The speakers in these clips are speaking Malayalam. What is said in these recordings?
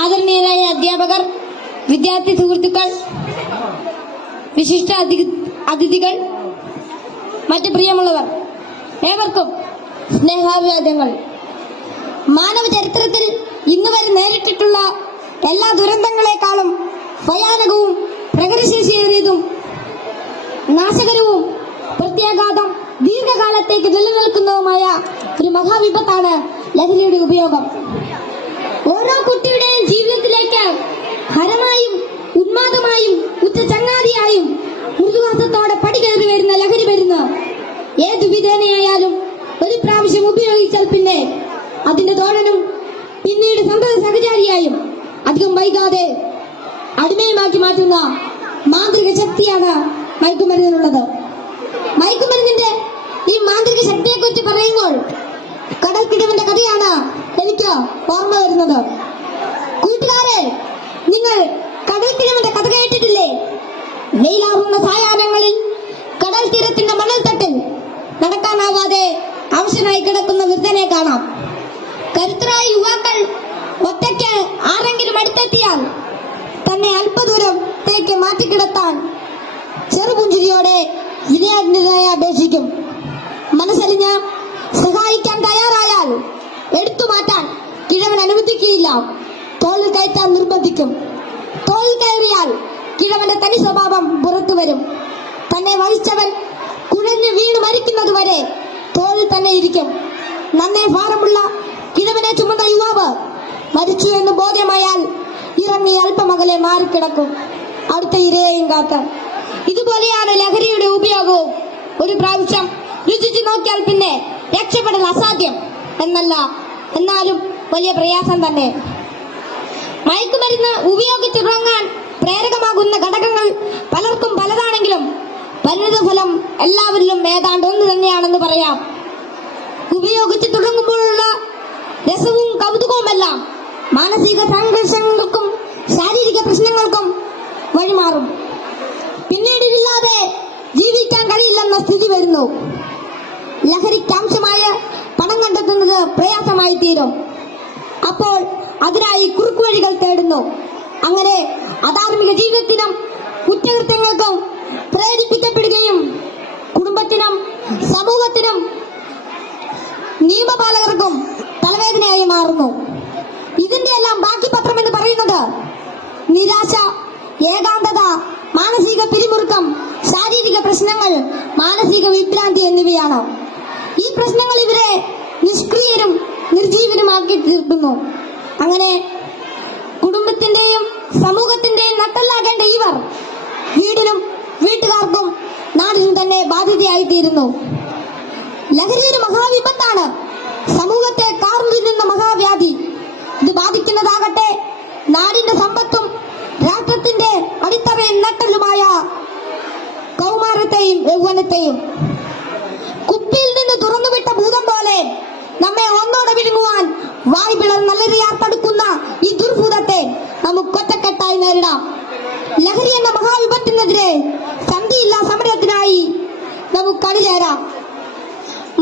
ആദരണീയരായ അധ്യാപകർ, വിദ്യാർത്ഥി സുഹൃത്തുക്കൾ, വിശിഷ്ട അതിഥികൾ, മറ്റു പ്രിയമുള്ളവർ, ഏവർക്കും സ്നേഹാഭിവാദ്യങ്ങൾ. മാനവ ചരിത്രത്തിൽ ഇന്നുവരെ നേരിട്ടിട്ടുള്ള എല്ലാ ദുരന്തങ്ങളെക്കാളും ഭയാനകവും പ്രകൃതിശേഷിയേറിയതും നാശകരവും പ്രത്യാഘാതം ദീർഘകാലത്തേക്ക് നിലനിൽക്കുന്നതുമായ ഒരു മഹാവിപത്താണ് ലഹരിയുടെ ഉപയോഗം. ഓരോ കുട്ടിയുടെയും ജീവിതത്തിലേക്ക് ഹരമായും ഉന്മാദമായും ഉറ്റ ചങ്ങാതിയായും മൃദുവാസത്തോടെ പടികയറി വരുന്ന ലഹരി മരുന്ന് ഏതു വിധേനയായാലും ഒരു പ്രാവശ്യം ഉപയോഗിച്ചാൽ പിന്നെ അതിന്റെ തോഴനും പിന്നീട് സന്തത സഹചാരിയായും അധികം വൈകാതെ അടിമയുമാക്കി മാറ്റുന്ന മാന്ത്രിക ശക്തിയാണ് മയക്കുമരുന്നിനുള്ളത്. മയക്കുമരുന്നിന്റെ ഈ മാന്ത്രിക ശക്തിയെക്കുറിച്ച് പറയുമ്പോൾ കടൽക്കിടവിന്റെ കഥയാണ് എനിക്ക് ഓർമ്മ വരുന്നത്. കൂട്ടുകാരെ, നിങ്ങൾ കടൽക്കിടവിന്റെ കഥ കേട്ടിട്ടില്ലേ? വെയിലാറുന്ന സായാഹ്നങ്ങളിൽ കടൽ തീരത്തിന്റെ മണൽത്തട്ടിൽ നടക്കാനാവാതെ അവശനായി കിടക്കുന്ന വൃദ്ധനെ കാണാം. കരുത്തരായ യുവാക്കൾ ഒറ്റയ്ക്ക് ആരെങ്കിലും അടുത്തെത്തിയാൽ തന്നെ അല്പദൂരത്തേക്ക് മാറ്റിക്കിടത്താൻ ചെറുപുഞ്ചിരിയോടെ വിനയാജ്ഞരായി അപേക്ഷിക്കും. മനസ്സലിഞ്ഞ് സഹായിക്കാൻ തയ്യാറായാൽ എടുത്തു മാറ്റാൻ കിഴവൻ അനുവദിക്കുകയില്ല. തോളിൽ കയറ്റാൻ നിർബന്ധിക്കും. തോളിൽ കയറിയാൽ കിഴവന്റെ തനി സ്വഭാവം പുറത്തു വരും. തന്നെ വഹിച്ചവൻ കുഴഞ്ഞു വീണ് മരിക്കുന്നതുവരെ തോളിൽ തന്നെ ഇരിക്കും. നന്നേ ഭാരമുള്ള കിഴവനെ ചുമന്ന യുവാവ് മരിച്ചു എന്ന് ബോധ്യമായാൽ ഇറങ്ങി അല്പമകലെ മാറിക്കിടക്കും, അടുത്ത ഇരയെയും കാത്ത്. ഇതുപോലെയാണ് ലഹരിയുടെ ഉപയോഗവും. ഒരു പ്രാവശ്യം രുചിച്ചു നോക്കിയാൽ പിന്നെ രക്ഷപ്പെടൽ അസാധ്യം എന്നല്ല, എന്നാലും വലിയ പ്രയാസം തന്നെ. മയക്കുമരുന്ന് ഉപയോഗിച്ചുറങ്ങാൻ പ്രേരകമാകുന്ന ഘടകങ്ങൾ പലർക്കും പലതാണെങ്കിലും പരിണിതഫലം എല്ലാവരിലും ഏതാണ്ട് ഒന്ന് തന്നെയാണെന്ന് പറയാം. ഉപയോഗിച്ച് തുടങ്ങുമ്പോഴുള്ള രസവും കൗതുകവുമെല്ലാം മാനസിക സംഘർഷങ്ങൾക്കും ശാരീരിക പ്രശ്നങ്ങൾക്കും വഴിമാറും. പിന്നീട് ഇതില്ലാതെ ജീവിക്കാൻ കഴിയില്ലെന്ന സ്ഥിതി വരുന്നു. ലഹരിക്കാംശമായ പണം കണ്ടെത്തുന്നത് പ്രയാസമായി തീരും. അപ്പോൾ അതിനായി കുറുക്കുവഴികൾ തേടുന്നു. അങ്ങനെ അധാർമിക ജീവിതത്തിനും കുറ്റകൃത്യങ്ങൾക്കും പ്രേരിപ്പിക്കപ്പെടുകയും കുടുംബത്തിനും സമൂഹത്തിനും നിയമപാലകർക്കും തലവേദനയായി മാറുന്നു. ഇതിന്റെ എല്ലാം ബാക്കി പത്രം എന്ന് പറയുന്നത് നിരാശ, ഏകാന്തത, മാനസിക പിരിമുറുക്കം, ശാരീരിക പ്രശ്നങ്ങൾ, മാനസിക വിഭ്രാന്തി എന്നിവയാണ്. ഈ പ്രശ്നങ്ങൾ ഇവരെ നിഷ്ക്രിയരും നിർജീവനുമാക്കി തീർക്കുന്നു. അങ്ങനെ കുടുംബത്തിന്റെയും സമൂഹത്തിന്റെയും നട്ടെല്ലാകേണ്ട ഇവർ വീടിനും വീട്ടുകാർക്കും നാടിനും തന്നെ ബാധ്യതയായിത്തീരുന്നു. ലഹരി ഒരു മഹാവിപത്താണ്, സമൂഹത്തെ കാർന്നു തിന്നുന്ന മഹാവ്യാധി. ഇത് ബാധിക്കുന്നതാകട്ടെ നാടിന്റെ സമ്പത്തും രാഷ്ട്രത്തിന്റെ അടിത്തറയും നട്ടലുമായ കൗമാരത്തെയും യൗവനത്തെയും. കുപ്പിയിൽ നിന്ന് തുറന്നുവിട്ട ഭൂതം പോലെ നമ്മെ ഒന്നോടെ വിഴുങ്ങുവാൻ വായ്പിളർ നല്ലറിയാത്തടുക്കുന്ന ഈ ദുർഭൂതത്തെ നമുക്ക് ഒറ്റക്കെട്ടായി നേരിടാം. ലഹരി എന്ന മഹാവിപത്തിനെതിരെ സന്ധിയില്ലാ സമരത്തിനായി നമുക്ക് അണിചേരാം.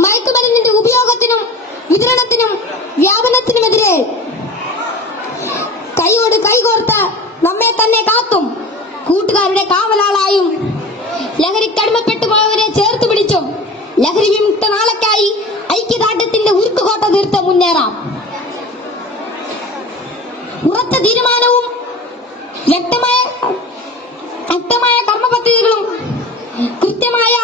മയക്കുമരുന്നിന്റെ ഉപയോഗത്തിനും വിതരണത്തിനും വ്യാപനത്തിനുമെതിരെ കൈയോട് കൈകോർത്ത് നമ്മെ തന്നെ കാത്തും കൂട്ടുകാരുടെ കാവലാളായും ലഹരിക്കടിമപ്പെട്ടു പോയവരെ ചേർത്ത് പിടിച്ചും ലഹരി വിമുക്ത നാളേക്കായി ഐക്യദാർഢ്യത്തിന്റെ ഉരുക്കുകോട്ട തീർത്ത് മുന്നേറാം. ഉറച്ച തീരുമാനവും വ്യക്തമായ കർമ്മപദ്ധതികളും കൃത്യമായ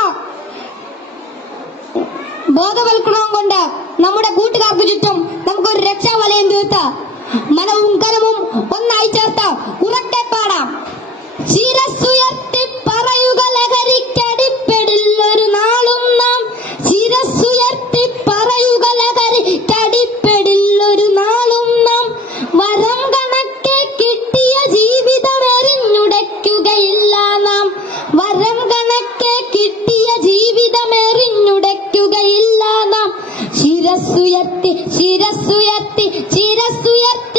ബോധവൽക്കരണവും കൊണ്ട് നമ്മുടെ കൂട്ടുകാർക്ക് ചുറ്റും നമുക്കൊരു രക്ഷാവലയം തീർത്ത് മനവും കരവും ഒന്നായി ചേർത്ത് ഉറക്കെ പാടാം. ശിരസ്സുയർത്തി പറയുക ലഹരിക്ക്